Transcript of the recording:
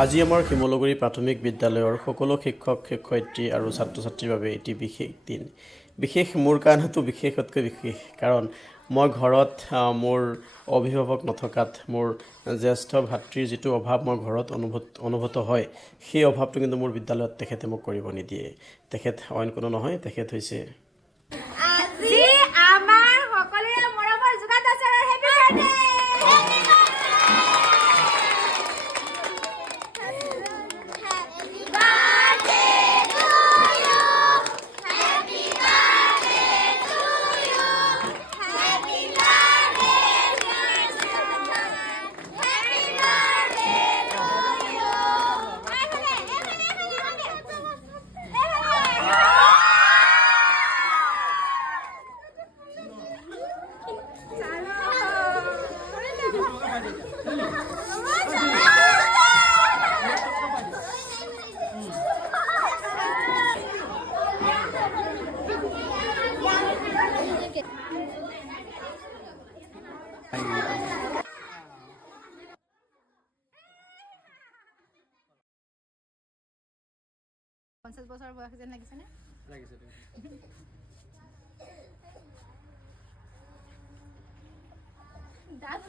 আজি আমাৰ শিমলুগুৰি প্ৰাথমিক বিদ্যালয়ৰ সকলো শিক্ষক শিক্ষয়িত্ৰী আৰু ছাত্ৰ ছাত্ৰীৰ বাবে এটি বিশেষ দিন। বিশেষ মোৰ কাৰণেতো বিশেষতকৈ বিশেষ, কাৰণ মই ঘৰত মোৰ অভিভাৱক নথকাত মোৰ জ্যেষ্ঠ ভাতৃৰ যিটো অভাৱ মোৰ ঘৰত অনুভূত হয়, সেই অভাৱটো কিন্তু মোৰ বিদ্যালয়ত তেখেতে মোক কৰিব নিদিয়ে। তেখেত অইন কোনো নহয়, তেখেত হৈছে আজি আমাৰ সকলোৰে মৰমৰ যোগান আচাৰৰ হেপী বাৰ্থডে। পঞ্চাছ বছৰ বয়স যেন লাগিছেনে? লাগিছে। দাঁত